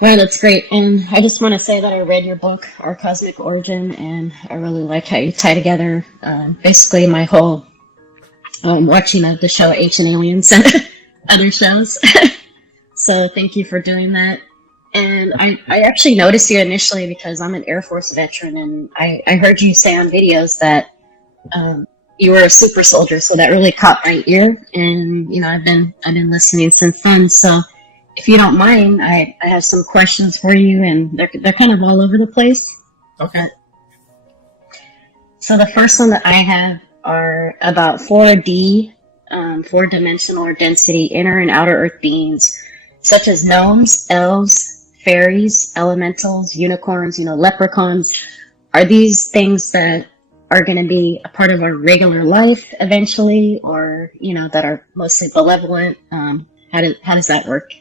Well, that's great. And I just want to say that I read your book, Our Cosmic Origin, and I really like how you tie together basically my whole watching of the show Ancient Aliens and other shows. So thank you for doing that. And I actually noticed you initially because I'm an Air Force veteran, and I heard you say on videos that you were a super soldier, so that really caught my ear. And I've been listening since then. So if you don't mind, I have some questions for you, and they're kind of all over the place. Okay. So the first one that I have are about 4D, four-dimensional or density, inner and outer Earth beings, such as gnomes, elves, fairies, elementals, unicorns, leprechauns. Are these things that are going to be a part of our regular life eventually, or that are mostly benevolent? How does that work?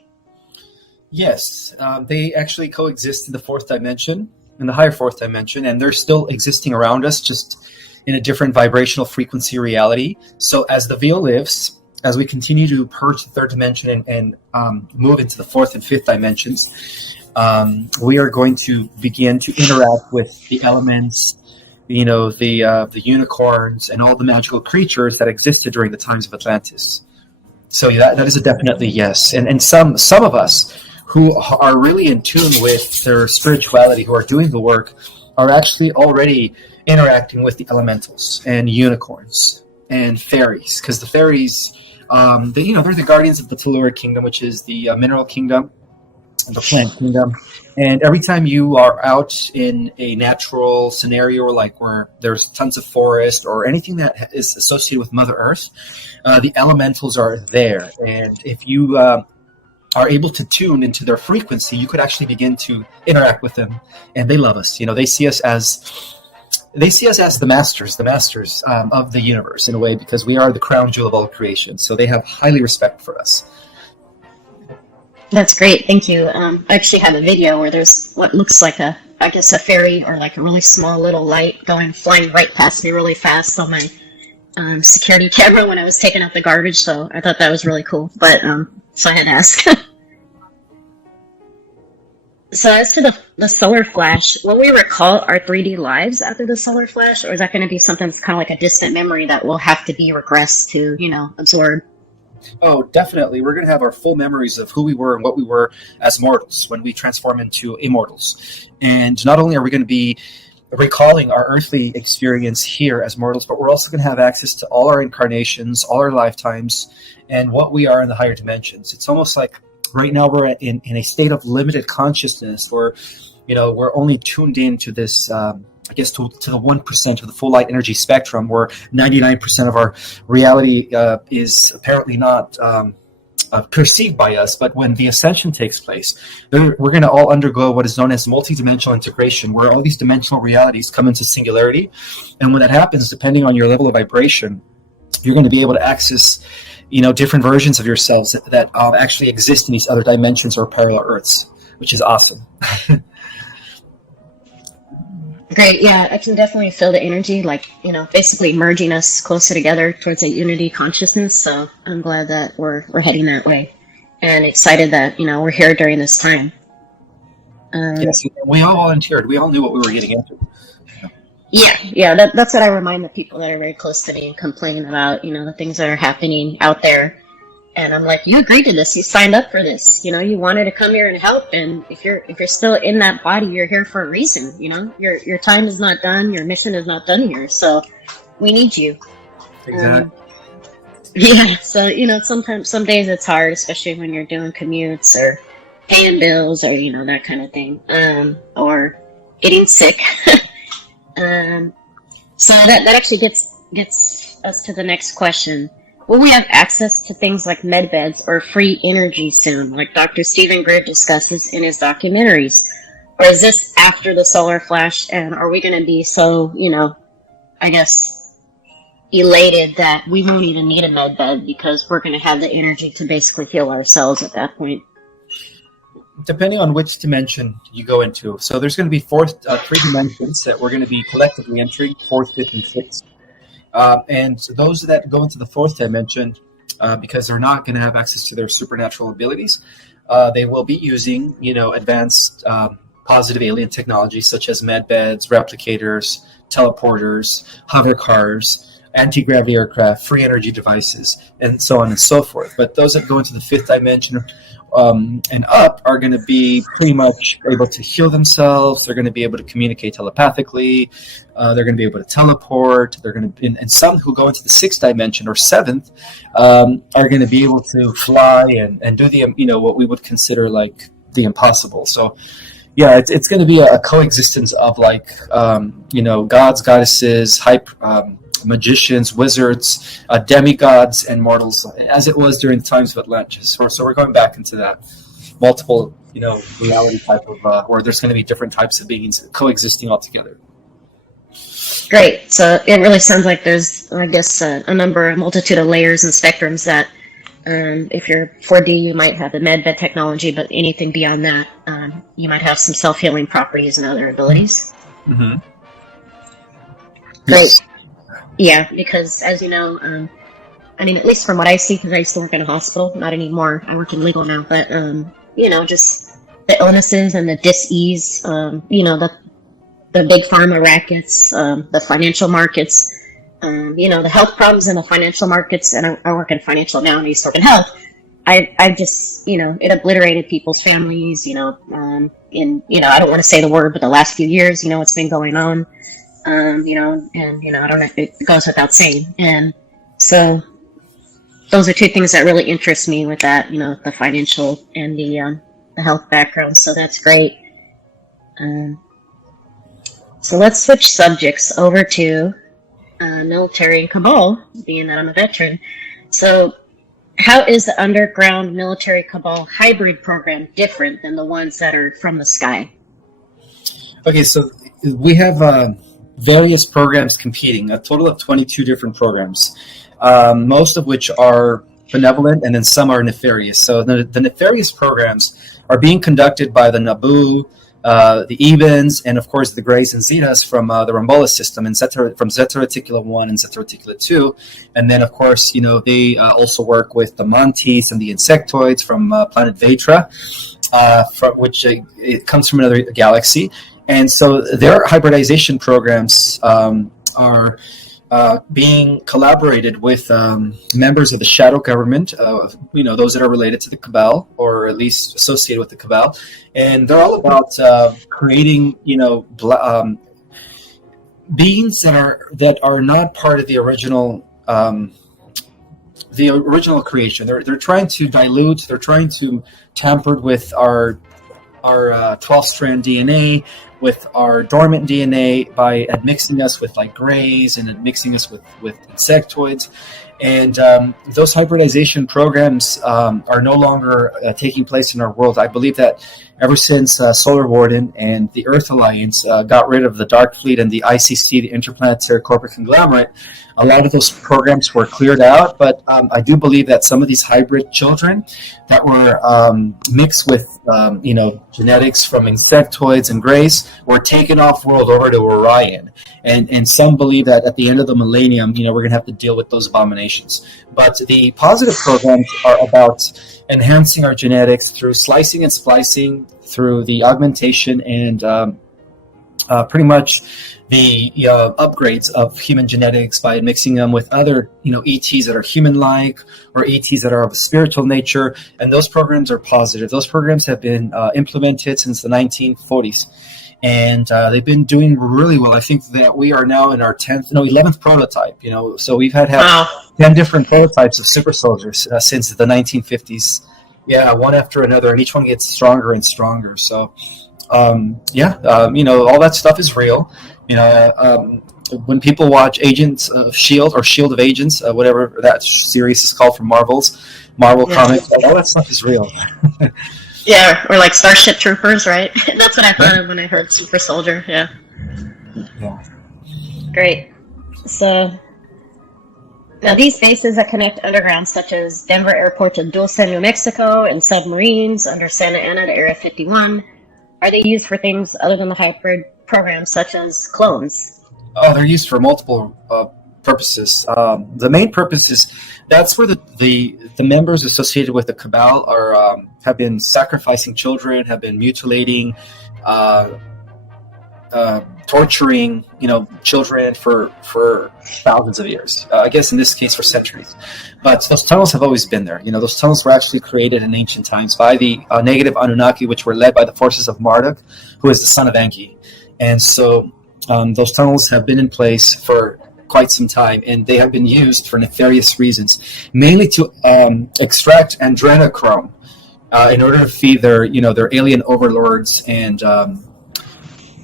Yes, they actually coexist in the fourth dimension, in the higher fourth dimension, and they're still existing around us, just in a different vibrational frequency reality. So as the veil lifts, as we continue to purge the third dimension and move into the fourth and fifth dimensions, we are going to begin to interact with the elements, the unicorns and all the magical creatures that existed during the times of Atlantis. So that is a definitely yes. And some of us who are really in tune with their spirituality, who are doing the work, are actually already interacting with the elementals and unicorns and fairies, because the fairies, they're the guardians of the telluric kingdom, which is the mineral kingdom, the plant kingdom. And every time you are out in a natural scenario, like where there's tons of forest or anything that is associated with Mother Earth, the elementals are there. And if you are able to tune into their frequency, you could actually begin to interact with them. And they love us. They see us as the masters of the universe, in a way, because we are the crown jewel of all creation. So they have highly respect for us. That's great, thank you. I actually have a video where there's what looks like a fairy, or like a really small little light flying right past me really fast on my security camera when I was taking out the garbage. So I thought that was really cool. But so I had to ask. So as to the solar flash, will we recall our 3D lives after the solar flash, or is that going to be something that's kind of like a distant memory that will have to be regressed to, absorb? Oh, definitely. We're going to have our full memories of who we were and what we were as mortals when we transform into immortals. And not only are we going to be recalling our earthly experience here as mortals, but we're also going to have access to all our incarnations, all our lifetimes, and what we are in the higher dimensions. It's almost like right now we're in a state of limited consciousness where, we're only tuned into this, to the 1% of the full light energy spectrum, where 99% of our reality is apparently not perceived by us. But when the ascension takes place, we're going to all undergo what is known as multidimensional integration, where all these dimensional realities come into singularity. And when that happens, depending on your level of vibration, you're going to be able to access different versions of yourselves that actually exist in these other dimensions or parallel Earths, which is awesome. Great, yeah, I can definitely feel the energy, basically merging us closer together towards a unity consciousness. So I'm glad that we're heading that way, and excited that we're here during this time. Yes, we all volunteered. We all knew what we were getting into. Yeah, that's what I remind the people that are very close to me and complain about, the things that are happening out there. And I'm like, you agreed to this. You signed up for this. You wanted to come here and help. And if you're still in that body, you're here for a reason. Your time is not done. Your mission is not done here. So we need you. Exactly. Yeah. So sometimes, some days it's hard, especially when you're doing commutes or paying bills or that kind of thing, or getting sick. So that actually gets us to the next question. Will we have access to things like medbeds or free energy soon, like Dr. Stephen Greer discusses in his documentaries? Or is this after the solar flash, and are we going to be so, elated that we won't even need a medbed because we're going to have the energy to basically heal ourselves at that point? Depending on which dimension you go into. So there's going to be three dimensions that we're going to be collectively entering, fourth, fifth, and sixth. And those that go into the fourth dimension, because they're not going to have access to their supernatural abilities, they will be using, advanced positive alien technology such as med beds, replicators, teleporters, hover cars, anti-gravity aircraft, free energy devices, and so on and so forth. But those that go into the fifth dimension and up are going to be pretty much able to heal themselves. They're going to be able to communicate telepathically. They're going to be able to teleport. They're going to, and some who go into the sixth dimension or seventh are going to be able to fly and do the, what we would consider like the impossible. So, yeah, it's going to be a coexistence of like, gods, goddesses, magicians, wizards, demigods, and mortals, as it was during the times of Atlantis. So we're going back into that multiple, reality type of, where there's going to be different types of beings coexisting all together. Great. So it really sounds like there's, I guess, a multitude of layers and spectrums that, if you're 4D, you might have the medbed technology, but anything beyond that, you might have some self-healing properties and other abilities. Mm-hmm. Yes. Yeah, because as you know, at least from what I see, because I used to work in a hospital, not anymore. I work in legal now, but just the illnesses and the dis-ease, the big pharma rackets, the financial markets, the health problems in the financial markets, and I work in financial now, and I used to work in health. I just, it obliterated people's families, I don't want to say the word, but the last few years, what's been going on. I don't know, it goes without saying. And so those are two things that really interest me with that, the financial and the health background. So that's great. So let's switch subjects over to military and cabal, being that I'm a veteran. So how is the underground military cabal hybrid program different than the ones that are from the sky? Okay, so we have various programs competing, a total of 22 different programs, most of which are benevolent and then some are nefarious. So the nefarious programs are being conducted by the Naboo, the Ebens, and of course the Greys and Zetas from the Rambola system, and from Zeta Reticula 1 and Zeta Reticula 2. And then, of course, they also work with the Montes and the Insectoids from planet Vetra, which it comes from another galaxy. And so their hybridization programs are being collaborated with members of the shadow government, those that are related to the Cabal or at least associated with the Cabal. And they're all about creating, beings that are not part of the original creation. They're trying to dilute. They're trying to tamper with our 12-strand DNA, with our dormant DNA by mixing us with like Greys and mixing us with insectoids. And those hybridization programs are no longer taking place in our world. I believe that ever since Solar Warden and the Earth Alliance got rid of the Dark Fleet and the ICC, the Interplanetary Corporate Conglomerate, a lot of those programs were cleared out. But I do believe that some of these hybrid children that were mixed with, genetics from insectoids and Greys were taken off world over to Orion. And some believe that at the end of the millennium, we're going to have to deal with those abominations. But the positive programs are about enhancing our genetics through slicing and splicing, through the augmentation and pretty much the upgrades of human genetics by mixing them with other, ETs that are human-like or ETs that are of a spiritual nature. And those programs are positive. Those programs have been implemented since the 1940s. And they've been doing really well. I think that we are now in our 11th prototype, so we've had 10 different prototypes of super soldiers since the 1950s. Yeah, one after another, and each one gets stronger and stronger. So, all that stuff is real. When people watch Agents of S.H.I.E.L.D. or Shield of Agents, whatever that series is called from Marvel Comics, all that stuff is real. Yeah, or like Starship Troopers, right? That's what I thought of when I heard Super Soldier, yeah. Great. So, now these bases that connect underground, such as Denver Airport to Dulce, New Mexico, and submarines under Santa Ana to Area 51, are they used for things other than the hybrid programs, such as clones? Oh, they're used for multiple purposes. The main purpose is that's where the members associated with the Cabal are have been sacrificing children, have been mutilating, torturing, children for thousands of years. I guess in this case for centuries. But those tunnels have always been there. Those tunnels were actually created in ancient times by the negative Anunnaki, which were led by the forces of Marduk, who is the son of Enki. And so those tunnels have been in place for quite some time, and they have been used for nefarious reasons, mainly to extract adrenochrome in order to feed their alien overlords and so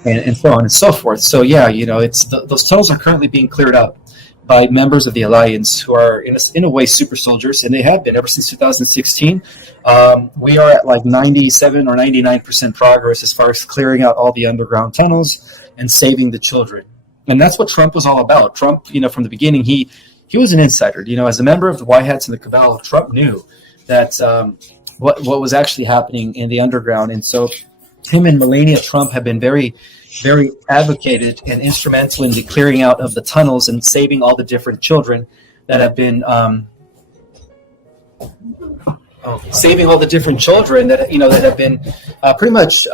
on and so forth. So those tunnels are currently being cleared up by members of the Alliance who are in a way super soldiers, and they have been ever since 2016. We are at like 97 or 99% progress as far as clearing out all the underground tunnels and saving the children. And that's what Trump was all about. Trump, from the beginning, he was an insider. As a member of the White Hats and the Cabal, Trump knew that what was actually happening in the underground. And so him and Melania Trump have been very, very advocated and instrumental in the clearing out of the tunnels and saving all the different children that have been saving all the different children that have been pretty much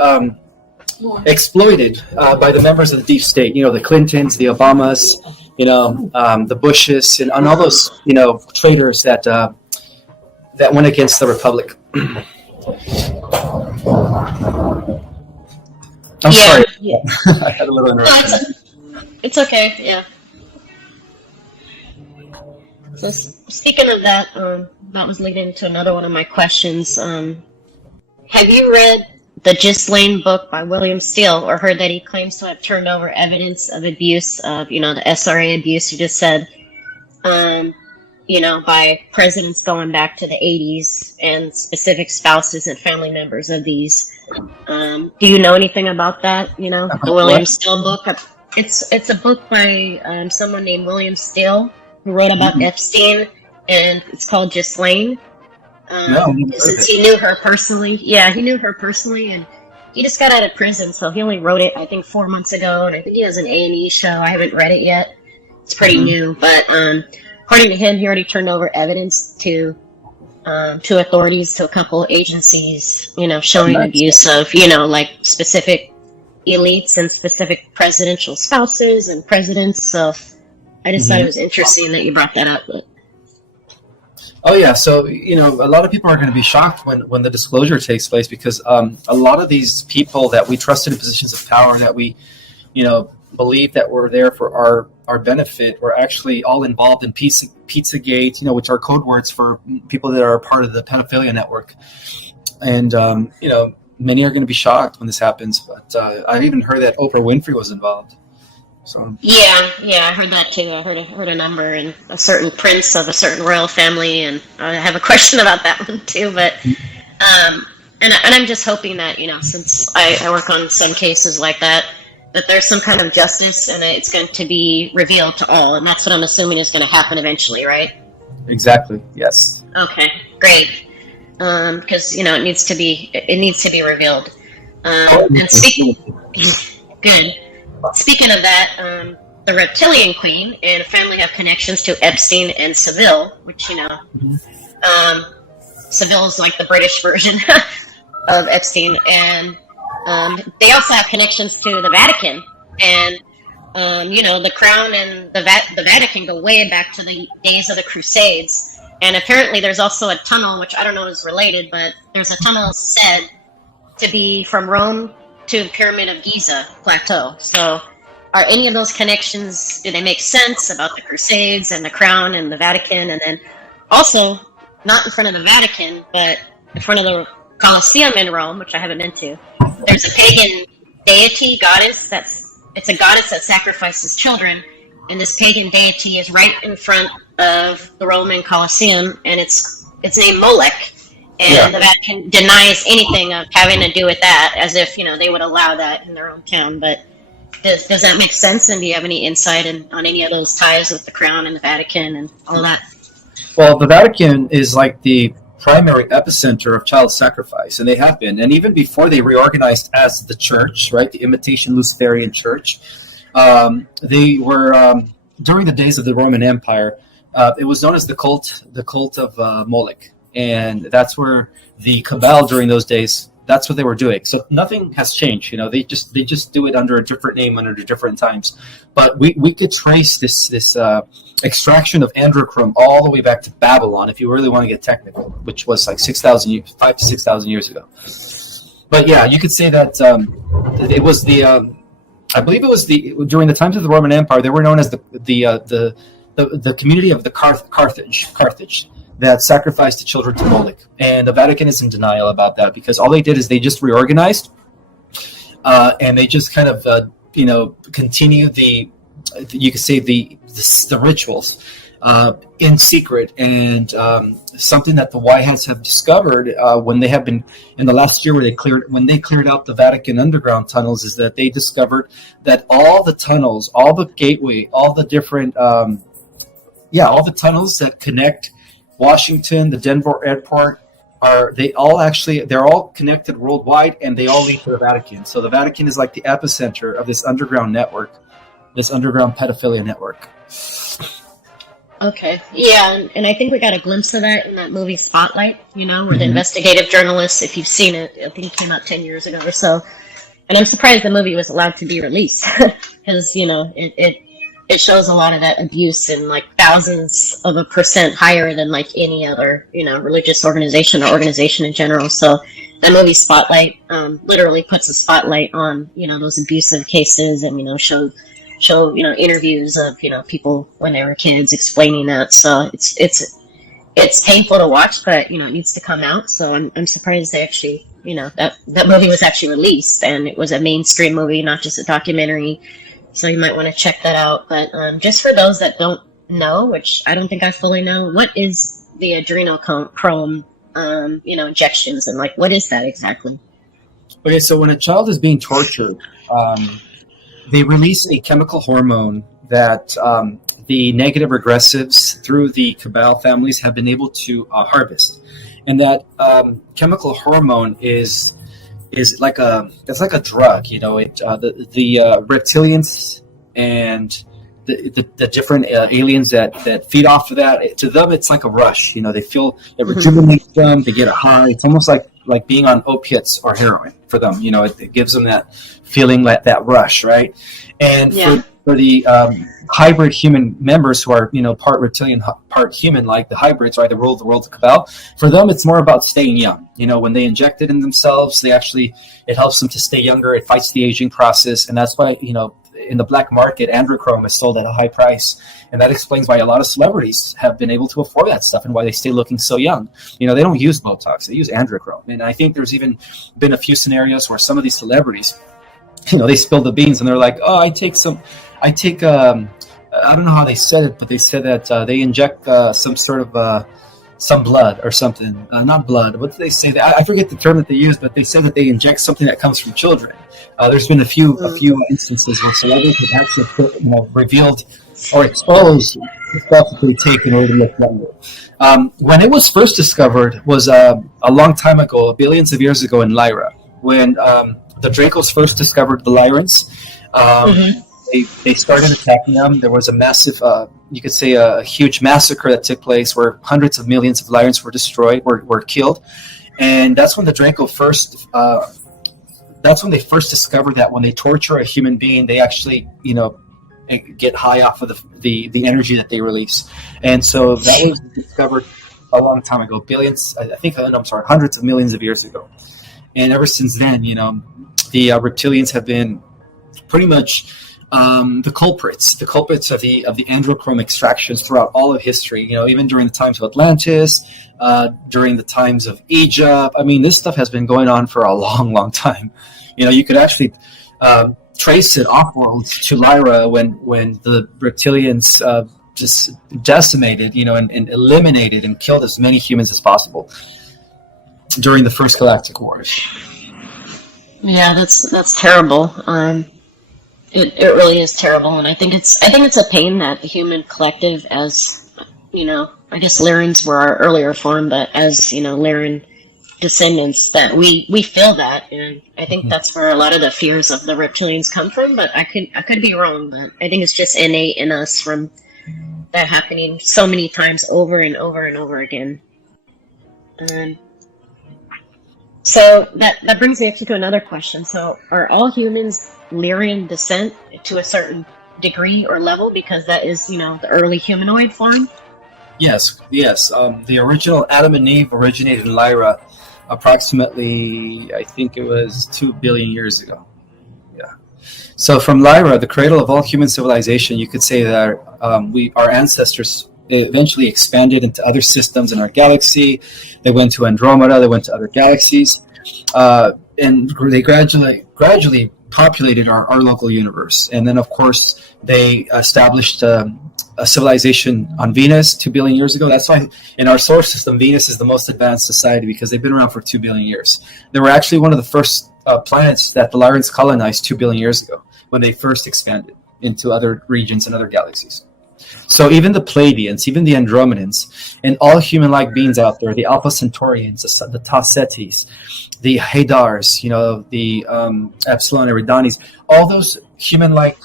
exploited by the members of the deep state. The Clintons, the Obamas, the Bushes, and all those traitors that went against the Republic. I'm sorry. Yeah. I had a little interruption. It's okay. Yeah. So speaking of that, that was leading to another one of my questions. Have you read the Ghislaine book by William Steele, or heard that he claims to have turned over evidence of abuse of, the SRA abuse you just said, by presidents going back to the 80s and specific spouses and family members of these? Do you know anything about that? The William Steele book? It's a book by someone named William Steele who wrote about Epstein, and it's called Ghislaine. Since he knew her personally. Yeah, he knew her personally, and he just got out of prison, so he only wrote it, I think, 4 months ago, and I think he has an A&E show. I haven't read it yet. It's pretty new, but according to him, he already turned over evidence to authorities, to a couple agencies, showing abuse of, like specific elites and specific presidential spouses and presidents. So I just thought it was interesting that you brought that up. But. Oh yeah, so a lot of people are going to be shocked when the disclosure takes place, because a lot of these people that we trusted in positions of power, that we believe that were there for our benefit, were actually all involved in Pizzagate, which are code words for people that are part of the pedophilia network. And many are going to be shocked when this happens. But I even heard that Oprah Winfrey was involved. So. Yeah, I heard that too. I heard a number, and a certain prince of a certain royal family, and I have a question about that one too. But and I'm just hoping that since I work on some cases like that there's some kind of justice, and it's going to be revealed to all, and that's what I'm assuming is going to happen eventually, right? Exactly. Yes. Okay. Great. Because it needs to be revealed. And good. Speaking of that, the Reptilian Queen and a family have connections to Epstein and Seville, which, Seville is like the British version of Epstein. And they also have connections to the Vatican. And, the Crown and the Vatican go way back to the days of the Crusades. And apparently there's also a tunnel, which I don't know is related, but there's a tunnel said to be from Rome to the Pyramid of Giza plateau. So are any of those connections, do they make sense about the Crusades and the Crown and the Vatican? And then also, not in front of the Vatican, but in front of the Colosseum in Rome, which I haven't been to, there's a pagan deity, goddess, it's a goddess that sacrifices children, and this pagan deity is right in front of the Roman Colosseum, and it's named Molech. And the Vatican denies anything of having to do with that, as if, they would allow that in their own town. But does that make sense? And do you have any insight on any of those ties with the Crown and the Vatican and all that? Well, the Vatican is like the primary epicenter of child sacrifice, and they have been. And even before they reorganized as the church, right, the imitation Luciferian church, they were, during the days of the Roman Empire, it was known as the cult of Moloch. and that's where the cabal during those days. That's what they were doing. So nothing has changed. They just do it under a different name under different times. But we could trace this extraction of androchrome all the way back to Babylon, if you really want to get technical, which was like 5 to 6,000 years ago. But yeah, you could say that it was I believe it was during the times of the Roman Empire. They were known as the community of the Carthage that sacrificed the children to Moloch. And the Vatican is in denial about that, because all they did is they just reorganized, and they just kind of continued you could say the rituals in secret. And something that the Whiteheads have discovered when they have been in the last year when they cleared out the Vatican underground tunnels, is that they discovered that all the tunnels, all the gateway, all the different all the tunnels that connect Washington, the Denver airport, they're all connected worldwide, and they all lead to the Vatican. So the Vatican is like the epicenter of this underground network, this underground pedophilia network. Okay. Yeah, and I think we got a glimpse of that in that movie Spotlight, where the investigative journalist, if you've seen it, I think it came out 10 years ago or so. And I'm surprised the movie was allowed to be released, because, it shows a lot of that abuse, and like thousands of % higher than like any other, religious organization or organization in general. So that movie Spotlight literally puts a spotlight on, those abusive cases, and, show interviews of, people when they were kids explaining that. So it's painful to watch, but, it needs to come out. So I'm surprised they actually, that movie was actually released, and it was a mainstream movie, not just a documentary. So you might want to check that out. But just for those that don't know, which I don't think I fully know, what is the adrenochrome, injections, and like, what is that exactly? Okay, so when a child is being tortured, they release a chemical hormone that the negative regressives through the Cabal families have been able to harvest, and that chemical hormone is like a drug. The reptilians and the different aliens that feed off of that, to them it's like a rush. They feel it rejuvenates them. They get a high. It's almost like being on opiates or heroin for them. It gives them that feeling, that rush, right? And for the hybrid human members who are part reptilian, part human, like the hybrids, right, the rule of the world of Cabal, for them it's more about staying young. When they inject it in themselves, it helps them to stay younger. It fights the aging process, and that's why in the black market, androchrome is sold at a high price, and that explains why a lot of celebrities have been able to afford that stuff and why they stay looking so young. They don't use Botox; they use androchrome, and I think there's even been a few scenarios where some of these celebrities, they spill the beans and they're like, "Oh, I take I don't know how they said it, but they said that they inject some sort of some blood or something. Not blood. What did they say? I forget the term that they used, but they said that they inject something that comes from children. There's been a few instances where celebrities have actually revealed or exposed the stuff that they take in order to look younger. When it was first discovered was a long time ago, billions of years ago in Lyra, when the Dracos first discovered the Lyrans. They started attacking them. There was a massive, you could say, a huge massacre that took place where hundreds of millions of Lyrans were destroyed, were killed, and that's when the Draco first. That's when they first discovered that when they torture a human being, they actually, get high off of the energy that they release, and so that was discovered a long time ago, hundreds of millions of years ago, and ever since then, the reptilians have been pretty much the culprits of the androchrome extractions throughout all of history. Even during the times of Atlantis, during the times of Egypt. I mean, this stuff has been going on for a long, long time. You could actually trace it off-world to Lyra when the reptilians just decimated, and eliminated and killed as many humans as possible during the first galactic wars. Yeah, that's terrible. It really is terrible, and I think it's a pain that the human collective, as I guess Lyrans were our earlier form, but as Lyran descendants, that we feel that, and I think that's where a lot of the fears of the reptilians come from. But I could be wrong, but I think it's just innate in us from that happening so many times over and over and over again. Um, so that brings me actually to another question. So are all humans Lyrian descent to a certain degree or level, because that is, the early humanoid form? Yes, yes. The original Adam and Eve originated in Lyra approximately, I think it was 2 billion years ago. Yeah. So from Lyra, the cradle of all human civilization, you could say that our ancestors eventually expanded into other systems in our galaxy. They went to Andromeda. They went to other galaxies, and they gradually populated our local universe. And then, of course, they established a civilization on Venus 2 billion years ago. That's why in our solar system, Venus is the most advanced society, because they've been around for 2 billion years. They were actually one of the first planets that the Lyrans colonized 2 billion years ago when they first expanded into other regions and other galaxies. So even the Pleiadians, even the Andromedans, and all human-like beings out there, the Alpha Centaurians, the Tau Cetis, the Hadars, the Epsilon Eridanis, all those human-like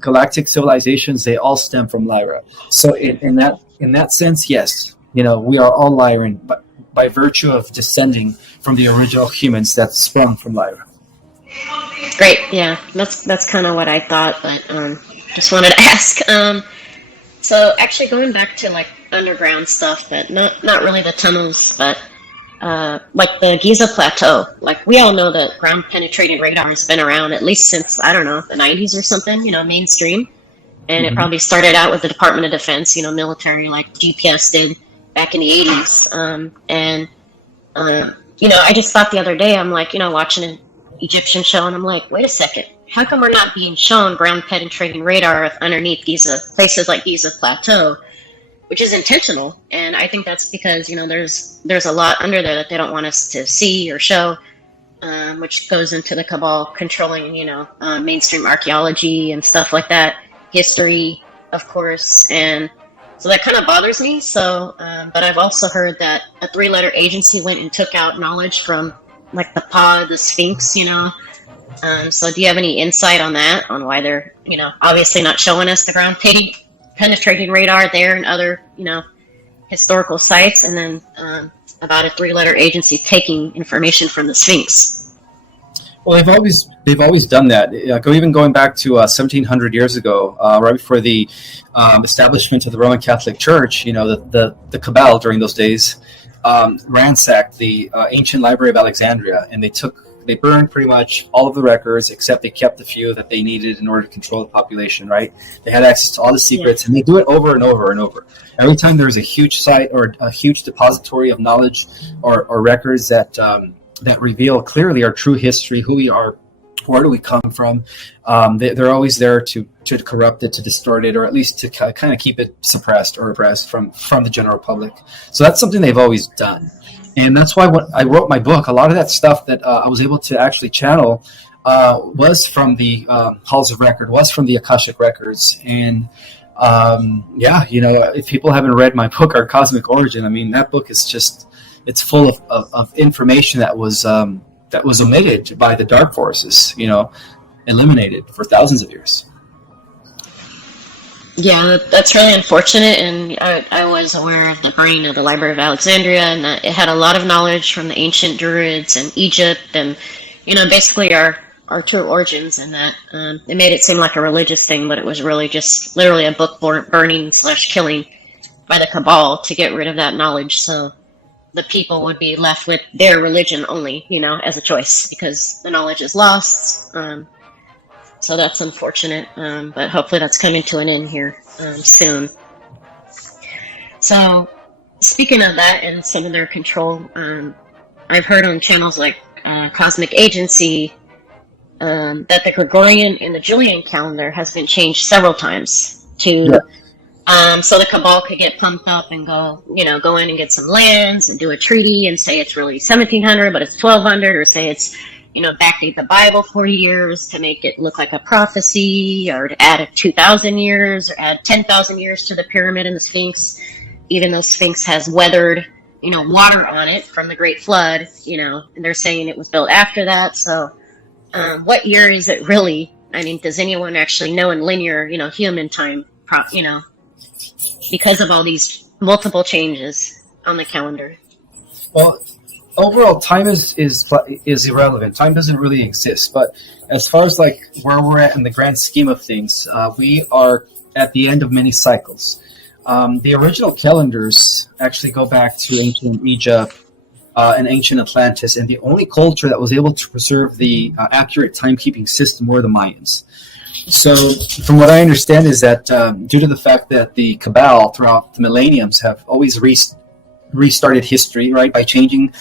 galactic civilizations, they all stem from Lyra. So in that sense, yes, we are all Lyran, but by virtue of descending from the original humans that sprung from Lyra. Great, yeah, that's kind of what I thought, but just wanted to ask. So actually, going back to like underground stuff, but not really the tunnels, but like the Giza Plateau. Like we all know that ground penetrating radar has been around at least since, I don't know, the 90s or something. Mainstream, and it probably started out with the Department of Defense, military, like GPS did back in the 80s. I just thought the other day, I'm like, watching an Egyptian show, and I'm like, wait a second. How come we're not being shown ground penetrating radar underneath places like Giza Plateau, which is intentional? And I think that's because there's a lot under there that they don't want us to see or show, which goes into the cabal controlling mainstream archaeology and stuff like that, history, of course, and so that kind of bothers me. So, but I've also heard that a 3-letter agency went and took out knowledge from like the pod, the Sphinx, So do you have any insight on that, on why they're, obviously not showing us the ground penetrating radar there and other, historical sites, and then about a 3-letter agency taking information from the Sphinx? Well, they've always done that. Going back to 1700 years ago, right before the establishment of the Roman Catholic Church. The cabal during those days ransacked the ancient library of Alexandria, and they burned pretty much all of the records, except they kept the few that they needed in order to control the population, right? They had access to all the secrets, and they do it over and over and over. Every time there's a huge site or a huge depository of knowledge or records that reveal clearly our true history, who we are, where do we come from, they're always there to corrupt it, to distort it, or at least to kind of keep it suppressed or repressed from the general public. So that's something they've always done. And that's why when I wrote my book, a lot of that stuff that I was able to actually channel was from the halls of record, was from the Akashic records. And if people haven't read my book, Our Cosmic Origin, I mean, that book is just, it's full of information that was omitted by the dark forces, eliminated for thousands of years. Yeah, that's really unfortunate, and I was aware of the burning of the Library of Alexandria, and that it had a lot of knowledge from the ancient Druids and Egypt, and basically our true origins, and that it made it seem like a religious thing, but it was really just literally a book burning / killing by the cabal to get rid of that knowledge, so the people would be left with their religion only, as a choice, because the knowledge is lost. So that's unfortunate, but hopefully that's coming to an end here soon. So speaking of that and some of their control, I've heard on channels like Cosmic Agency that the Gregorian and the Julian calendar has been changed several times to so the cabal could get pumped up and go in and get some lands and do a treaty and say it's really 1700, but it's 1200, or say it's backdate the Bible 40 years to make it look like a prophecy, or to add 2,000 years, or add 10,000 years to the pyramid and the Sphinx, even though Sphinx has weathered, water on it from the Great Flood, and they're saying it was built after that. So, what year is it really? I mean, does anyone actually know in linear, human time, because of all these multiple changes on the calendar? Well, overall, time is irrelevant. Time doesn't really exist. But as far as like where we're at in the grand scheme of things, we are at the end of many cycles. The original calendars actually go back to ancient Egypt and ancient Atlantis, and the only culture that was able to preserve the accurate timekeeping system were the Mayans. So, from what I understand, is that due to the fact that the Cabal throughout the millenniums have always restarted history, right, by changing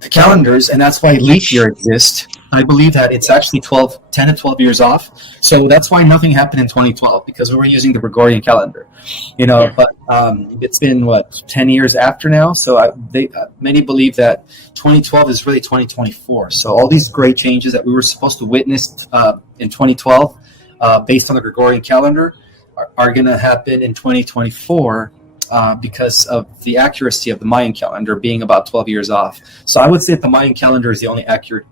the calendars, and that's why leap year exists. I believe that it's actually 10 to 12 years off. So that's why nothing happened in 2012, because we were using the Gregorian calendar, Yeah. But it's been, 10 years after now. So many believe that 2012 is really 2024. So all these great changes that we were supposed to witness in 2012, based on the Gregorian calendar, are going to happen in 2024. Because of the accuracy of the Mayan calendar being about 12 years off. So I would say that the Mayan calendar is the only accurate,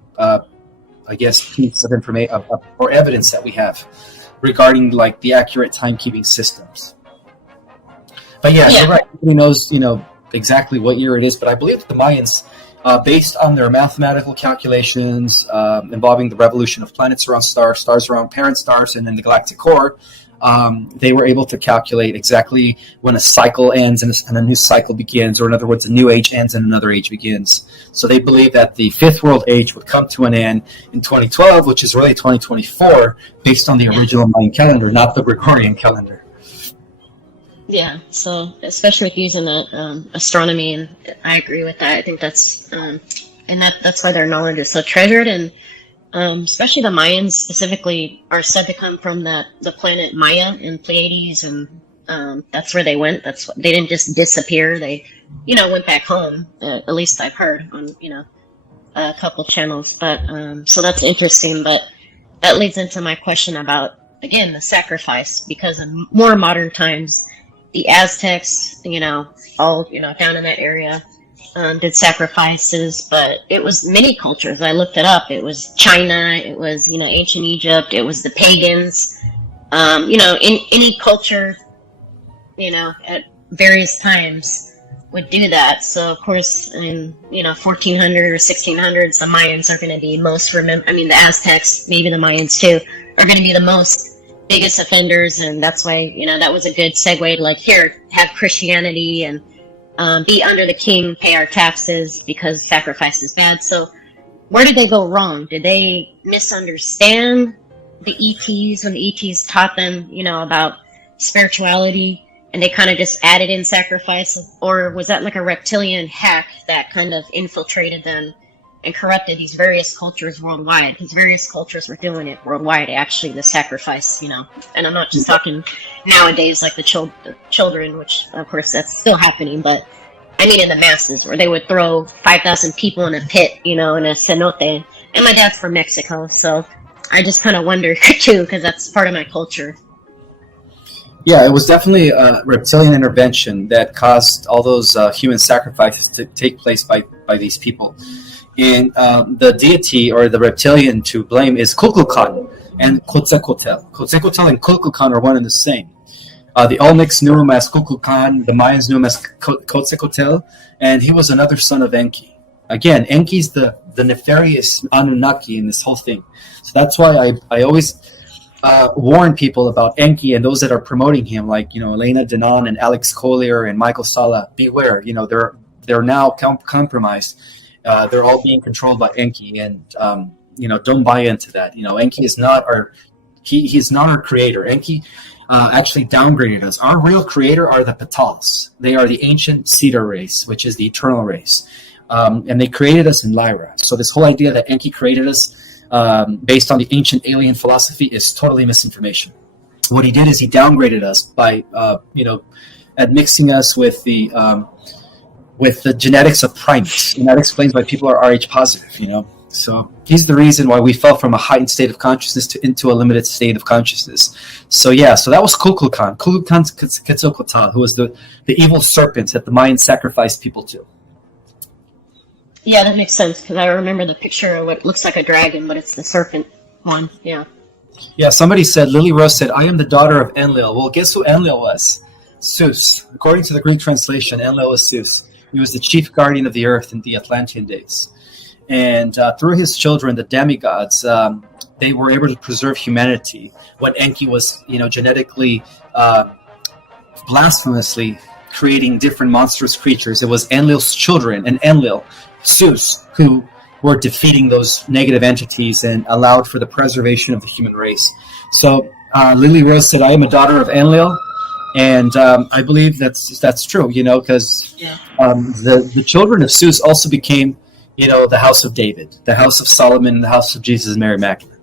piece of information or evidence that we have regarding like the accurate timekeeping systems. But yeah, you're right. Nobody knows, exactly what year it is. But I believe that the Mayans, based on their mathematical calculations involving the revolution of planets around stars, stars around parent stars, and then the galactic core, they were able to calculate exactly when a cycle ends and a new cycle begins, or in other words, a new age ends and another age begins. So they believe that the fifth world age would come to an end in 2012, which is really 2024, based on the original Mayan calendar, not the Gregorian calendar. Yeah, so especially with using the astronomy, and I agree with that. I think that's and that's why their knowledge is so treasured, and especially the Mayans specifically are said to come from the planet Maya in Pleiades, and that's where they went. They didn't just disappear. They, went back home. At least I've heard on a couple channels. But so that's interesting. But that leads into my question about, again, the sacrifice, because in more modern times, the Aztecs, all down in that area, did sacrifices, but it was many cultures. I looked it up. It was China. It was ancient Egypt. It was the pagans. In any culture, at various times would do that. So of course, in 1400 or 1600s, the Mayans are going to be most the Aztecs, maybe the Mayans too, are going to be the most biggest offenders, and that's why that was a good segue to like, here, have Christianity and be under the king, pay our taxes because sacrifice is bad. So where did they go wrong? Did they misunderstand the ETs when the ETs taught them, about spirituality, and they kind of just added in sacrifice? Or was that like a reptilian hack that kind of infiltrated them and corrupted these various cultures worldwide? Because various cultures were doing it worldwide, actually, the sacrifice, and I'm not just talking nowadays like the children, which of course that's still happening, but I mean in the masses, where they would throw 5,000 people in a pit, in a cenote. And my dad's from Mexico, so I just kind of wonder too, because that's part of my culture. Yeah, it was definitely a reptilian intervention that caused all those human sacrifices to take place by these people. And the deity or the reptilian to blame is Kukulkan and Quetzalcoatl. Quetzalcoatl and Kukulkan are one and the same. The Olmecs knew him as Kukulkan, the Mayans knew him as Quetzalcoatl, and he was another son of Enki. Again, Enki's the nefarious Anunnaki in this whole thing. So that's why I always warn people about Enki and those that are promoting him, like Elena Denon and Alex Collier and Michael Sala. Beware, they're now compromised. They're all being controlled by Enki, and don't buy into that. Enki is not he's not our creator. Enki actually downgraded us. Our real creator are the Patals. They are the ancient Cedar race, which is the eternal race, and they created us in Lyra. So this whole idea that Enki created us based on the ancient alien philosophy is totally misinformation. What he did is he downgraded us by admixing us with the genetics of primates, and that explains why people are Rh positive. So he's the reason why we fell from a heightened state of consciousness into a limited state of consciousness. So that was Kukulkan Quetzalcoatl, who was the evil serpent that the Mayans sacrificed people to. Yeah, that makes sense, because I remember the picture of what looks like a dragon, but it's the serpent one. Yeah. Yeah, somebody said, Lily Rose said, I am the daughter of Enlil. Well, guess who Enlil was? Zeus. According to the Greek translation, Enlil was Zeus. He was the chief guardian of the earth in the Atlantean days. And through his children, the demigods, they were able to preserve humanity when Enki was, genetically, blasphemously creating different monstrous creatures. It was Enlil's children and Enlil, Zeus, who were defeating those negative entities and allowed for the preservation of the human race. So Lily Rose said, "I am a daughter of Enlil," and I believe that's true. Because the children of Zeus also became, the house of David, the house of Solomon, the house of Jesus and Mary Magdalene.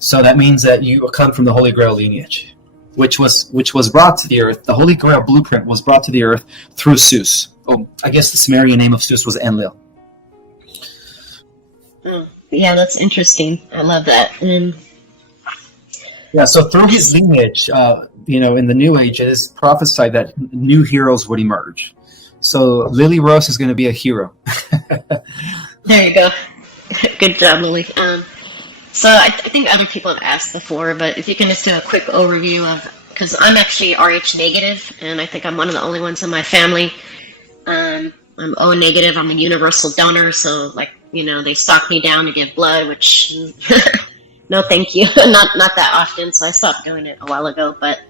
So that means that you come from the Holy Grail lineage, which was brought to the earth. The Holy Grail blueprint was brought to the earth through Zeus. Oh, I guess the Sumerian name of Zeus was Enlil. Yeah, that's interesting. I love that. Yeah, so through his lineage, in the New Age, it is prophesied that new heroes would emerge. So Lily Rose is going to be a hero. There you go. Good job, Lily. So I think other people have asked before, but if you can just do a quick overview of, because I'm actually Rh negative, and I think I'm one of the only ones in my family. I'm O negative. I'm a universal donor, so they stock me down to give blood, which no, thank you, not that often. So I stopped doing it a while ago, but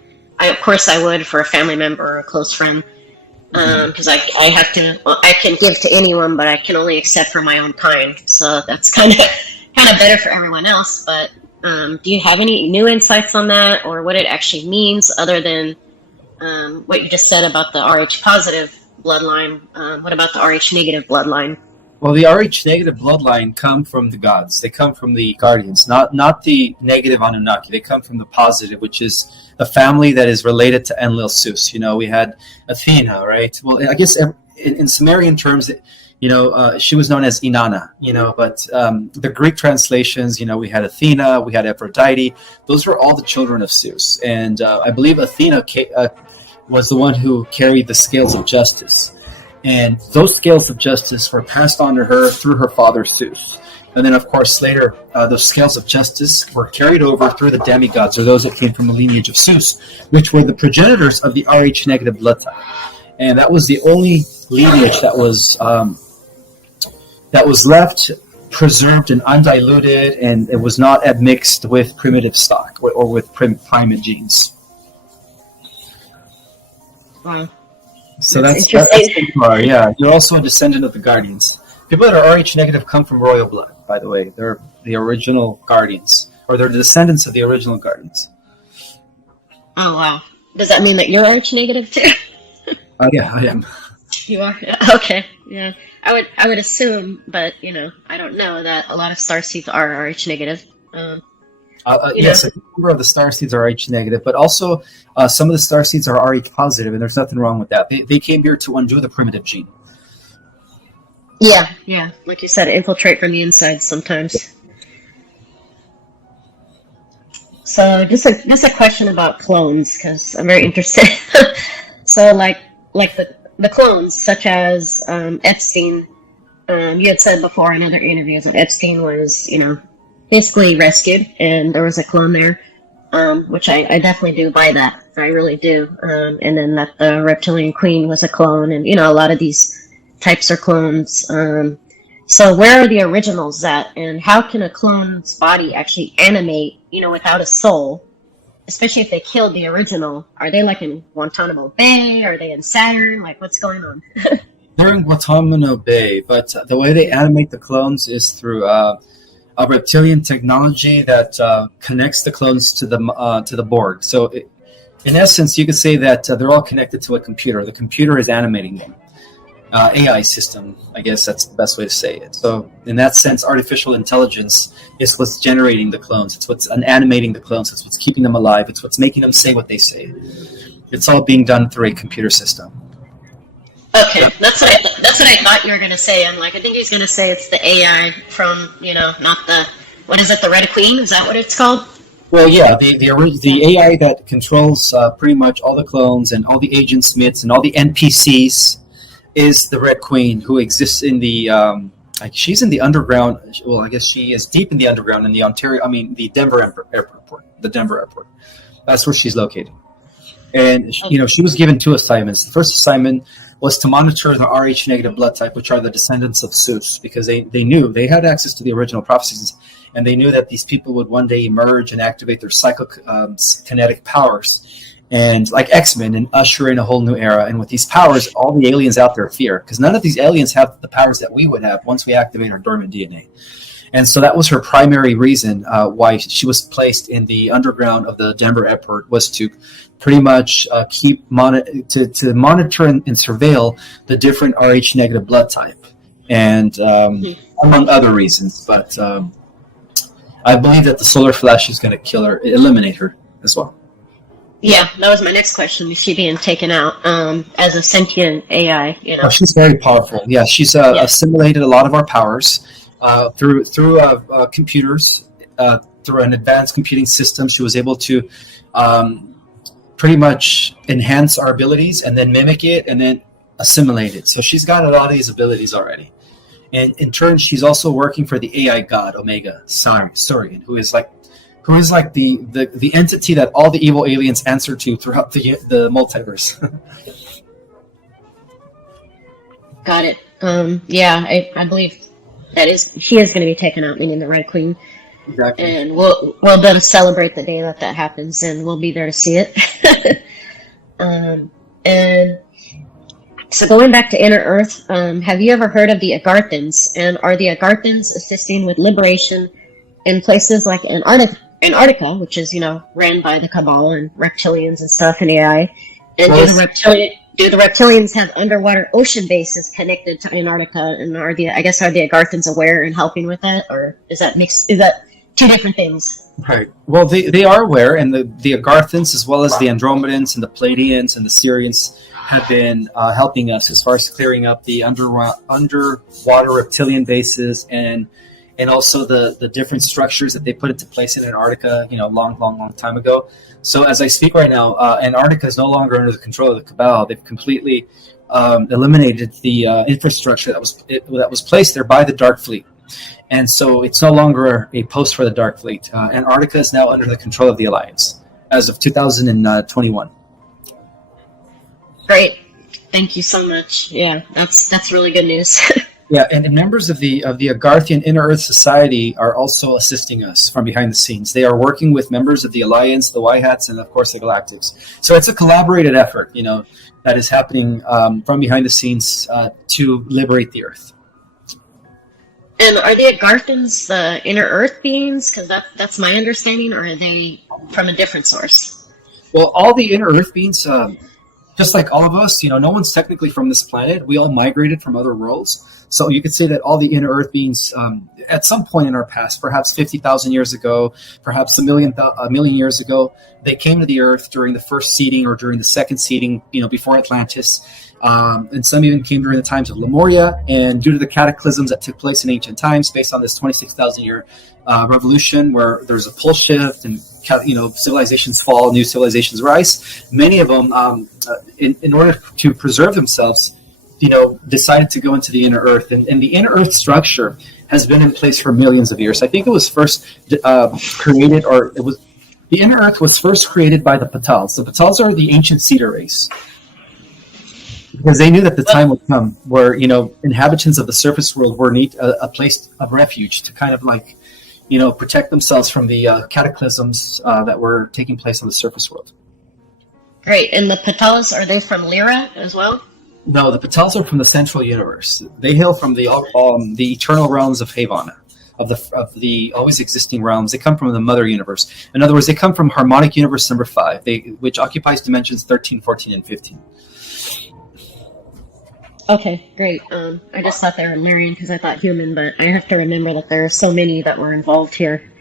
of course I would for a family member or a close friend, because I have to. Well, I can give to anyone, but I can only accept for my own kind. So that's kind of better for everyone else. But do you have any new insights on that, or what it actually means, other than what you just said about the Rh positive bloodline? What about the Rh negative bloodline? Well, the Rh negative bloodline come from the gods. They come from the guardians, not the negative Anunnaki. They come from the positive, which is a family that is related to Enlil Zeus. We had Athena, right? Well, I guess in Sumerian terms, she was known as Inanna, but the Greek translations, we had Athena, we had Aphrodite. Those were all the children of Zeus. And I believe Athena was the one who carried the scales of justice. And those scales of justice were passed on to her through her father Zeus. And then, of course, later, those scales of justice were carried over through the demigods, or those that came from the lineage of Zeus, which were the progenitors of the Rh negative blood type. And that was the only lineage that was left preserved and undiluted, and it was not admixed with primitive stock or with primate genes. Wow. So that's what you are. Yeah, you're also a descendant of the guardians. People that are Rh negative come from royal blood, by the way. They're the original guardians, or they're the descendants of the original guardians. Oh, wow. Does that mean that you're Rh negative too? Yeah, I am. You are? Okay. Yeah. I would assume, but I don't know, that a lot of starseeds are Rh negative. Yes, a number of the starseeds are Rh negative, but also some of the starseeds are Rh positive, and there's nothing wrong with that. They came here to undo the primitive gene. Yeah. Like you said, infiltrate from the inside sometimes. So just a question about clones, because I'm very interested. So like the clones, such as Epstein. You had said before in other interviews that Epstein was, basically rescued, and there was a clone there, which I definitely do buy that. I really do. And then that the reptilian queen was a clone, and a lot of these types are clones. So where are the originals at, and how can a clone's body actually animate, without a soul? Especially if they killed the original. Are they like in Guantanamo Bay? Are they in Saturn? Like, what's going on? They're in Guantanamo Bay, but the way they animate the clones is through a reptilian technology that connects the clones to the Borg. So, in essence, you could say that they're all connected to a computer. The computer is animating them. AI system, I guess that's the best way to say it. So, in that sense, artificial intelligence is what's generating the clones. It's what's animating the clones. It's what's keeping them alive. It's what's making them say what they say. It's all being done through a computer system. Okay, that's what I thought you were going to say. I'm like, I think he's going to say it's the AI from, not the, what is it, the Red Queen? Is that what it's called? Well, yeah, the AI that controls pretty much all the clones and all the Agent Smiths and all the NPCs is the Red Queen, who exists in the, she's in the underground. Well, I guess she is deep in the underground in the Denver airport. The Denver airport. That's where she's located. And she was given two assignments. The first assignment was to monitor the Rh negative blood type, which are the descendants of Zeus, because they knew they had access to the original prophecies, and they knew that these people would one day emerge and activate their psychokinetic powers, and like X-Men, and usher in a whole new era. And with these powers, all the aliens out there fear, because none of these aliens have the powers that we would have once we activate our dormant DNA. And so that was her primary reason why she was placed in the underground of the Denver airport, was to pretty much to monitor and surveil the different Rh negative blood type, and among other reasons. But I believe that the solar flash is going to eliminate her as well. Yeah, that was my next question. Is she being taken out as a sentient AI? Oh, she's very powerful. Yeah, she's assimilated a lot of our powers. Through computers, through an advanced computing system, she was able to pretty much enhance our abilities and then mimic it and then assimilate it. So she's got a lot of these abilities already. And in turn, she's also working for the AI god Omega Saurian, who is like the entity that all the evil aliens answer to throughout the multiverse. Got it. I believe she is going to be taken out, meaning the Red Queen. Exactly. And we'll be able to celebrate the day that happens, and we'll be there to see it. And so going back to Inner Earth, have you ever heard of the Agarthans? And are the Agarthans assisting with liberation in places like Antarctica, which is, ran by the Cabal and reptilians and stuff and AI? And do the reptilians have underwater ocean bases connected to Antarctica? And are the Agarthans aware and helping with that, or is that two different things? Right. Well, they are aware, and the Agarthans, as well as the Andromedans and the Pleiadians and the Syrians, have been helping us as far as clearing up the underwater reptilian bases and also the different structures that they put into place in Antarctica, long time ago. So as I speak right now, Antarctica is no longer under the control of the Cabal. They've completely eliminated the infrastructure that was placed there by the Dark Fleet. And so it's no longer a post for the Dark Fleet. Antarctica is now under the control of the Alliance as of 2021. Great. Thank you so much. Yeah, that's really good news. Yeah, and members of the Agarthian Inner Earth Society are also assisting us from behind the scenes. They are working with members of the Alliance, the White Hats, and of course the Galactics. So it's a collaborated effort, that is happening from behind the scenes to liberate the Earth. And are the Agarthans the Inner Earth beings? Because that's my understanding, or are they from a different source? Well, all the Inner Earth beings, just like all of us, no one's technically from this planet. We all migrated from other worlds. So you could say that all the Inner Earth beings, at some point in our past, perhaps 50,000 years ago, perhaps a million years ago, they came to the Earth during the first seeding or during the second seeding, before Atlantis. And some even came during the times of Lemuria. And due to the cataclysms that took place in ancient times, based on this 26,000 year revolution where there's a pole shift and civilizations fall, new civilizations rise, many of them, in order to preserve themselves, decided to go into the Inner Earth. And the Inner Earth structure has been in place for millions of years. I think it was first created, the Inner Earth was first created by the Patals. The Patals are the ancient cedar race, because they knew that the time would come where, inhabitants of the surface world were need a place of refuge to kind of protect themselves from the cataclysms that were taking place on the surface world. Great. And the Patalas, are they from Lyra as well? No, the Patals are from the central universe. They hail from the eternal realms of Havana, of the always existing realms. They come from the mother universe. In other words, they come from harmonic universe number 5, which occupies dimensions 13, 14, and 15. Okay, great. I just thought they were Lyrian because I thought human, but I have to remember that there are so many that were involved here.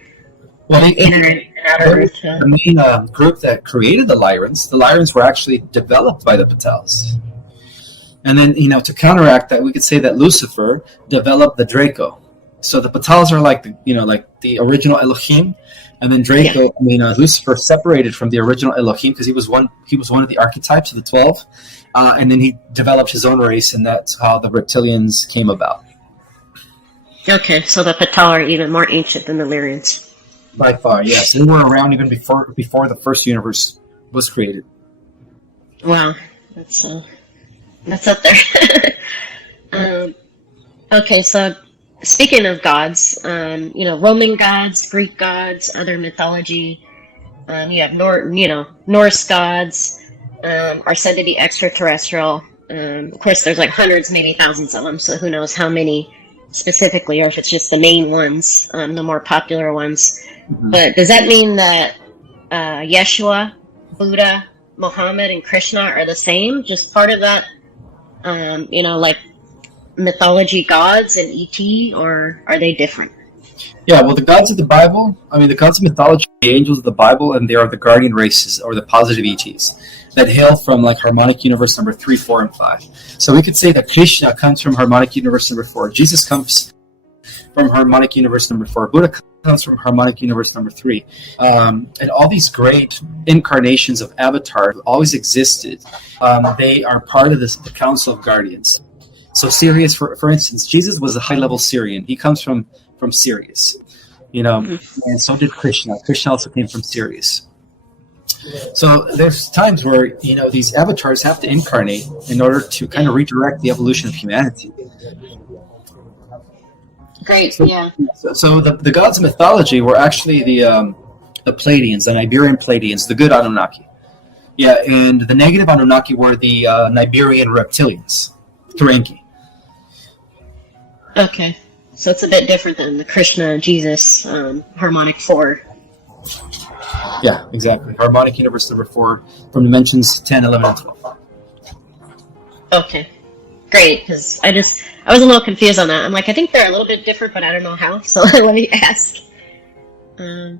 Well, Inner and Outer Earth. The main group that created the Lyrans were actually developed by the Patals. And then, to counteract that, we could say that Lucifer developed the Draco. So the Patals are like the original Elohim, and then Draco, Lucifer separated from the original Elohim because he was one of the archetypes of the 12, and then he developed his own race, and that's how the reptilians came about. Okay, so the Patal are even more ancient than the Lyrians. By far, yes. They were around even before the first universe was created. Wow, that's that's up there. um, okay, so speaking of gods, Roman gods, Greek gods, other mythology. You have Norse gods are said to be extraterrestrial. Of course, there's like hundreds, maybe thousands of them. So who knows how many specifically, or if it's just the main ones, the more popular ones. Mhm. But does that mean that Yeshua, Buddha, Muhammad, and Krishna are the same? Just part of that, like mythology gods and ET, or are they different? Yeah, well, the gods of the Bible, I mean, the gods of mythology, the angels of the Bible, and they are the guardian races or the positive ETs that hail from like harmonic universe number 3, 4, and 5. So we could say that Krishna comes from harmonic universe number 4. Jesus comes from harmonic universe number 4. Buddha comes from harmonic universe number 3. And all these great incarnations of avatars always existed. They are part of the Council of Guardians. So Sirius, for instance, Jesus was a high-level Syrian. He comes from Sirius, and so did Krishna. Krishna also came from Sirius. So there's times where these avatars have to incarnate in order to kind of redirect the evolution of humanity. Great, So, yeah. so the gods of mythology were actually the Pleiadians, the Niberian Pleiadians, the good Anunnaki. Yeah, and the negative Anunnaki were the Niberian reptilians, Ferengi. Okay. So it's a bit different than the Krishna Jesus harmonic 4. Yeah, exactly. Harmonic universe number 4 from dimensions 10, 11, and 12. Okay. Great, because I was a little confused on that. I'm like, I think they're a little bit different, but I don't know how, so let me ask. And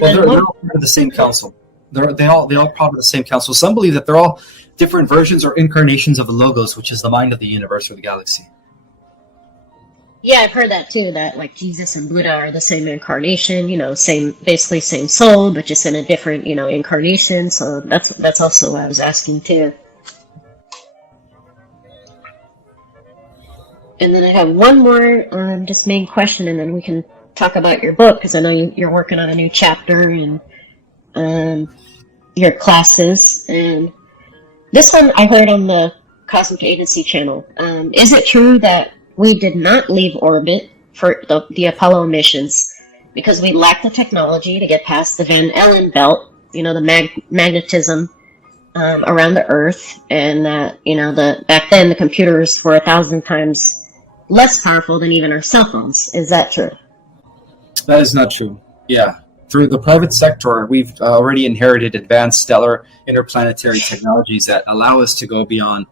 Well, then they're what? all part of the same council. They all part of the same council. Some believe that they're all different versions or incarnations of the Logos, which is the mind of the universe or the galaxy. Yeah, I've heard that too, that like Jesus and Buddha are the same incarnation, basically same soul, but just in a different, incarnation. So that's also what I was asking too. And then I have one more just main question, and then we can talk about your book, because I know you're working on a new chapter and your classes. And this one I heard on the Cosmic Agency channel. Is it true that we did not leave orbit for the Apollo missions because we lacked the technology to get past the Van Allen belt, the magnetism around the Earth, and that back then the computers were 1,000 times less powerful than even our cell phones? Is that true? That is not true. Yeah. Through the private sector, we've already inherited advanced stellar interplanetary technologies that allow us to go beyond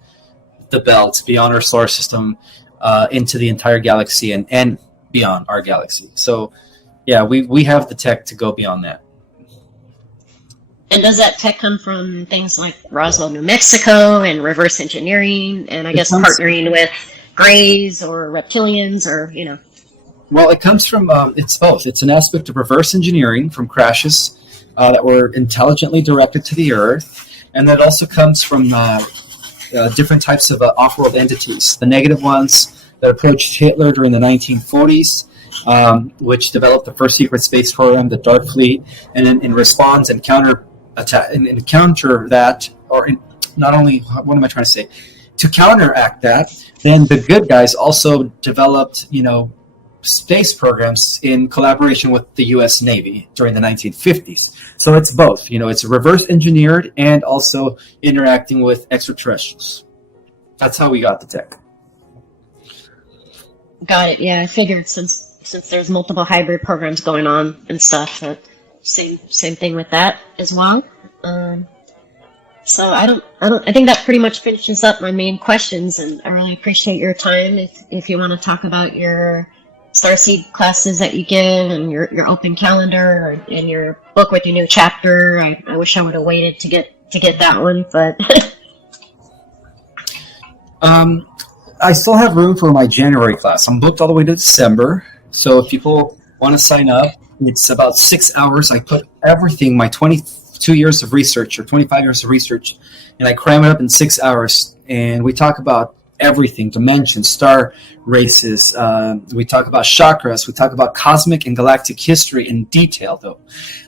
the belt, beyond our solar system, into the entire galaxy and beyond our galaxy. So, yeah, we have the tech to go beyond that. And does that tech come from things like Roswell, New Mexico, and reverse engineering, and I It guess comes partnering with Greys or reptilians, or Well, it comes from it's both. It's an aspect of reverse engineering from crashes that were intelligently directed to the Earth, and that also comes from different types of off-world entities. The negative ones that approached Hitler during the 1940s, which developed the first secret space program, the Dark Fleet, and in response and counter attack and counter that, not only what am I trying to say? To counteract that, then the good guys also developed, space programs in collaboration with the U.S. Navy during the 1950s. So it's both. It's reverse engineered and also interacting with extraterrestrials. That's how we got the tech. got it? Yeah, I figured since there's multiple hybrid programs going on and stuff, that same thing with that as well. So I think that pretty much finishes up my main questions, and I really appreciate your time. If you want to talk about your Starseed classes that you give and your open calendar and your book with your new chapter, I wish I would have waited to get that one, but I still have room for my January class. I'm booked all the way to December. So if people want to sign up, it's about 6 hours. I put everything, my 22 years of research or 25 years of research, and I cram it up in 6 hours. And we talk about everything, dimensions, star races. We talk about chakras. We talk about cosmic and galactic history in detail, though.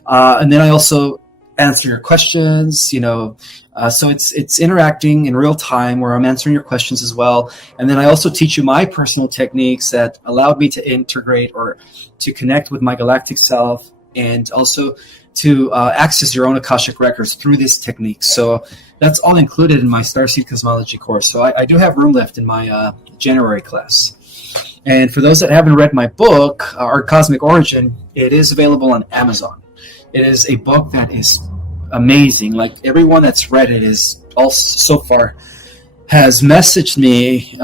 And then I also answer your questions, so it's interacting in real time where I'm answering your questions as well. And then I also teach you my personal techniques that allowed me to integrate or to connect with my galactic self, and also to access your own Akashic records through this technique. So that's all included in my Starseed Cosmology course. So I do have room left in my January class. And for those that haven't read my book, Our Cosmic Origin, it is available on Amazon. It is a book that is amazing. Like, everyone that's read it is also so far has messaged me,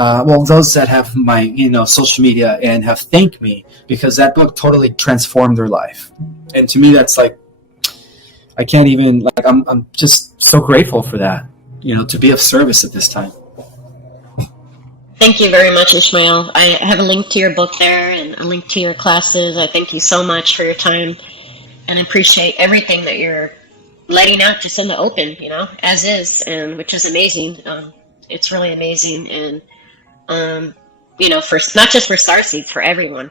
those that have my social media, and have thanked me because that book totally transformed their life. And to me, that's like, I can't even, like, I'm just so grateful for that, to be of service at this time. Thank you very much, Ismael. I have a link to your book there and a link to your classes. I thank you so much for your time, and I appreciate everything that you're letting out just in the open, as is, and which is amazing. It's really amazing, and for not just for Starseeds, for everyone,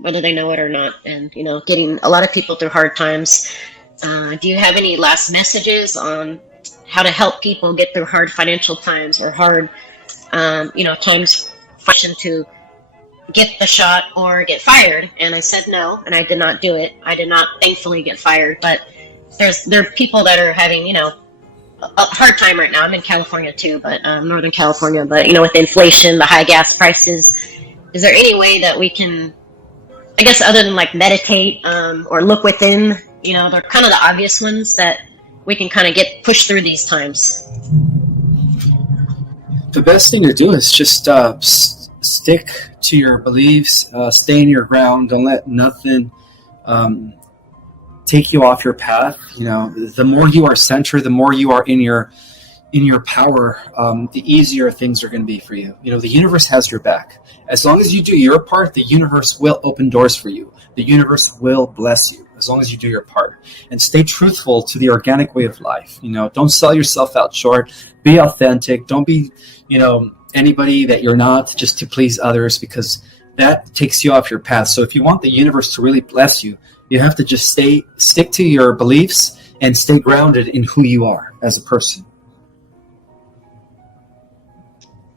whether they know it or not, and getting a lot of people through hard times. Do you have any last messages on how to help people get through hard financial times or hard, times to get the shot or get fired? And I said no, and I did not do it. I did not, thankfully, get fired. But there are people that are having, a hard time right now. I'm in California too, but Northern California. But with inflation, the high gas prices, is there any way that we can, I guess, other than like meditate or look within? They're kind of the obvious ones that we can kind of get pushed through these times. The best thing to do is just stick to your beliefs, stay in your ground. Don't let nothing take you off your path. The more you are centered, the more you are in your power, the easier things are going to be for you. The universe has your back. As long as you do your part, the universe will open doors for you. The universe will bless you as long as you do your part. And stay truthful to the organic way of life. Don't sell yourself out short. Be authentic. Don't be, anybody that you're not just to please others, because that takes you off your path. So if you want the universe to really bless you, you have to just stick to your beliefs and stay grounded in who you are as a person.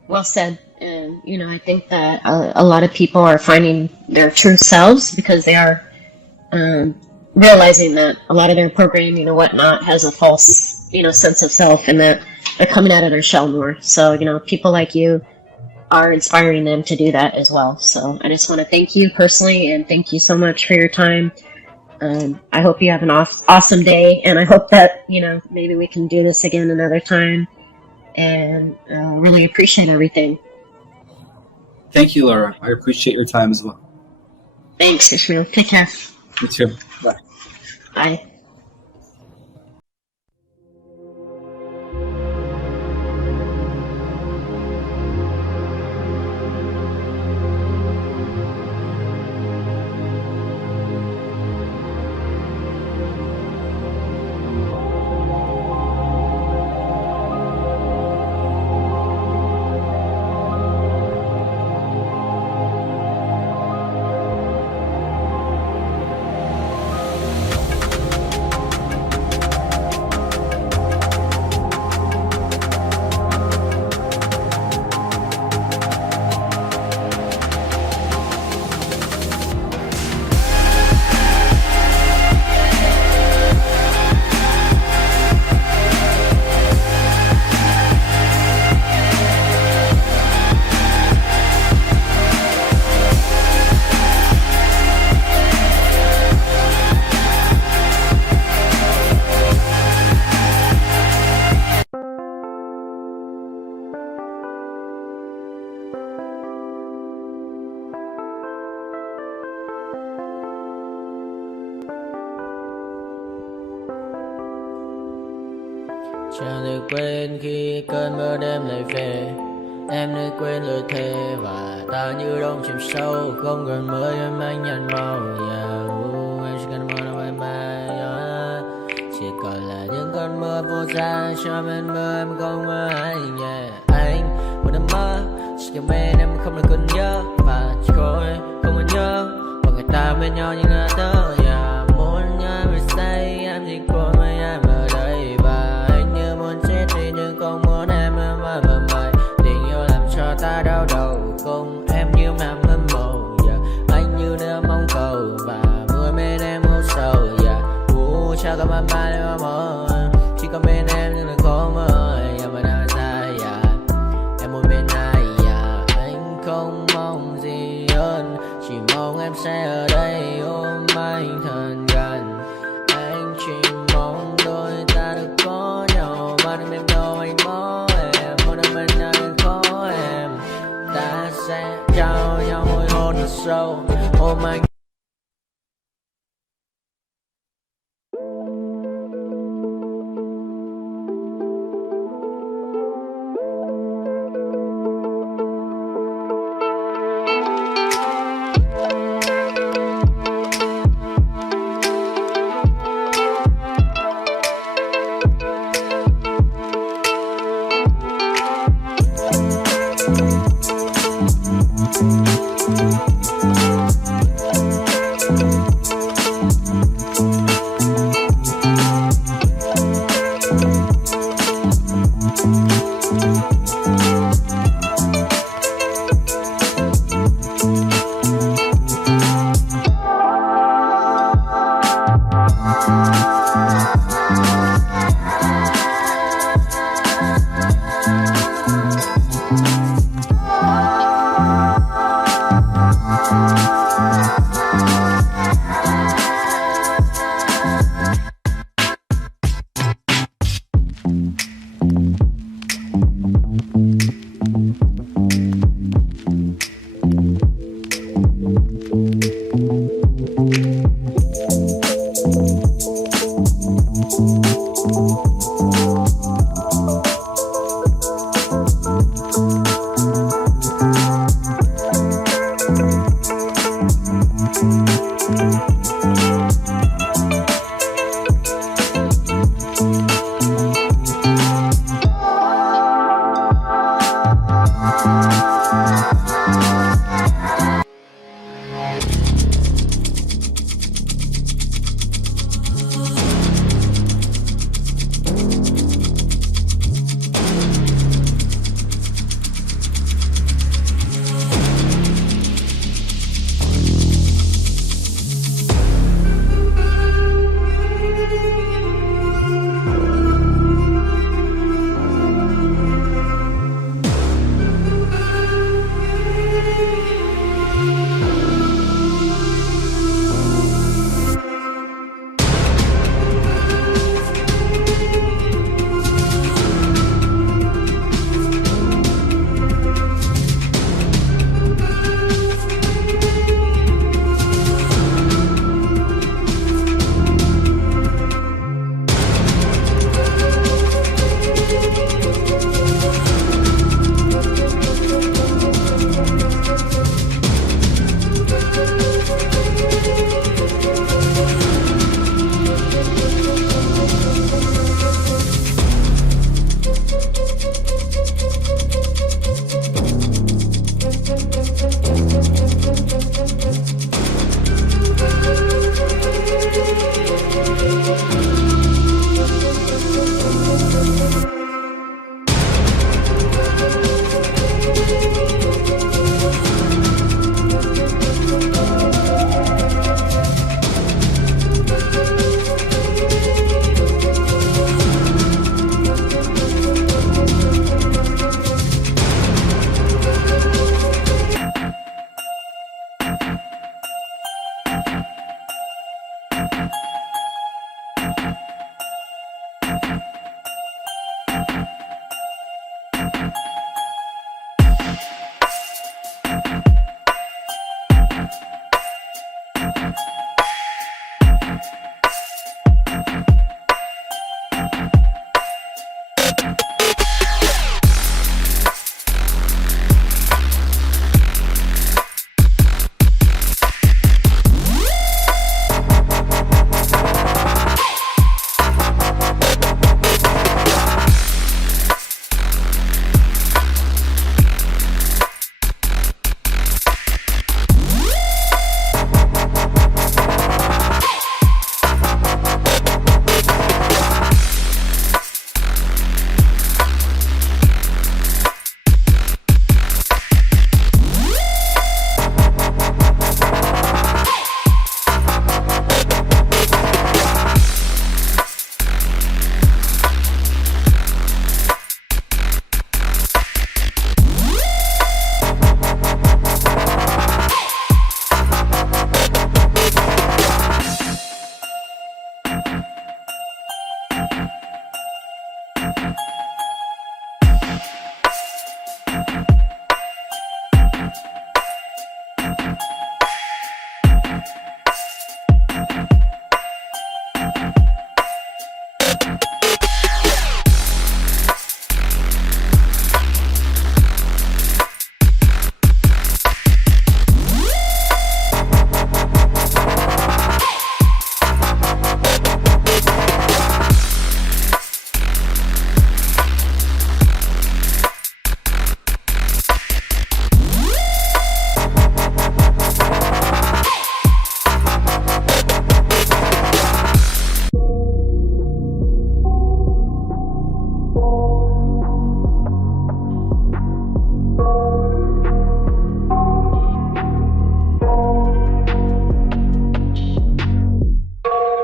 Well said. And, I think that a lot of people are finding their true selves because they are realizing that a lot of their programming or whatnot has a false, sense of self, and that they're coming out of their shell more. So, people like you are inspiring them to do that as well. So I just want to thank you personally, and thank you so much for your time. I hope you have an awesome day, and I hope that, maybe we can do this again another time, and really appreciate everything. Thank you, Laura. I appreciate your time as well. Thanks, Ismael. Take care. You too. Bye. Bye. Chẳng được quên khi cơn mưa đêm lại về. Em đã quên lời thề và ta như đông chìm sâu. Không còn mới em anh nhận màu. Em chỉ cần mơ đâu em bay. Chỉ còn là những cơn mưa vô giá. Cho bên mơ em không mơ anh. Anh một đêm mơ. Chỉ cần bên em không được cơn nhớ. Và chỉ có em không muốn nhớ. Và người ta bên nhau như ngã tơ. Muốn nhớ về say em chỉ có mấy em. nào có mang ba để mà mơ. Chỉ có bên em nhưng là khó mơ. Giờ mà đang xa dạ, em muốn bên ai dạ. Anh không mong gì hơn, chỉ mong em sẽ ở đây ôm anh thật gần. Anh chỉ mong đôi ta được có nhau, mà đừng em đâu anh bỏ em. Một đêm bên anh có em, ta sẽ trao nhau môi hôn thật sâu, ôm anh.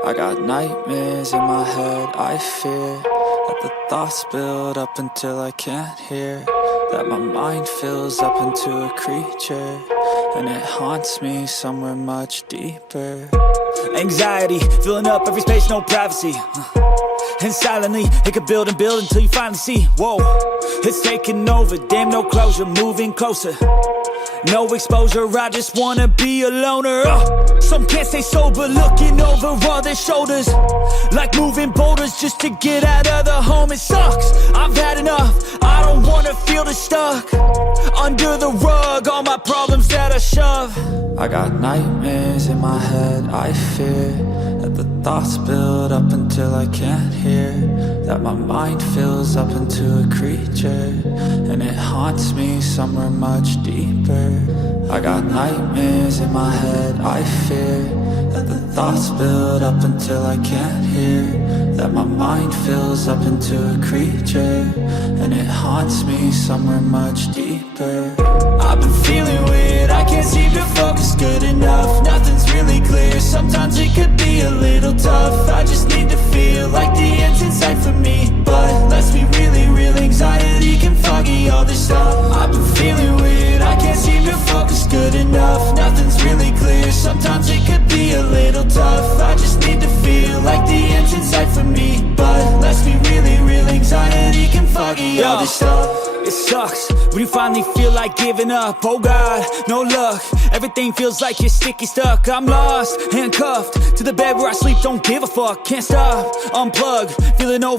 I got nightmares in my head, I fear that the thoughts build up until I can't hear, that my mind fills up into a creature, and it haunts me somewhere much deeper. Anxiety, filling up every space, no privacy. And silently, it could build and build until you finally see, whoa, it's taking over, damn no closure, moving closer. No exposure, I just wanna be a loner. Some can't stay sober, looking over all their shoulders, like moving boulders just to get out of the home. It sucks, I've had enough, I don't wanna feel the stuck under the rug, all my problems that I shove. I got nightmares in my head, I fear that the thoughts build up until I can't hear, that my mind fills up into a creature, and it haunts me somewhere much deeper. I got nightmares in my head, I fear that the thoughts build up until I can't hear, that my mind fills up into a creature, and it haunts me somewhere much deeper. I've been feeling weird, I can't seem to focus good enough. Nothing's really clear, sometimes it could be a little tough. I just need to feel like the end's in sight for me, but let's be really real, anxiety can foggy all this stuff. I've been feeling weird, I can't seem to focus good enough. Nothing's really clear, sometimes it could be a little tough. I just need to feel like the end's in sight for me, but let's be really real, anxiety can foggy all this stuff. It sucks when you finally feel like giving up. Oh God, no luck, everything feels like you're sticky stuck. I'm lost, handcuffed to the bed where I sleep, don't give a fuck. Can't stop, unplug, feeling over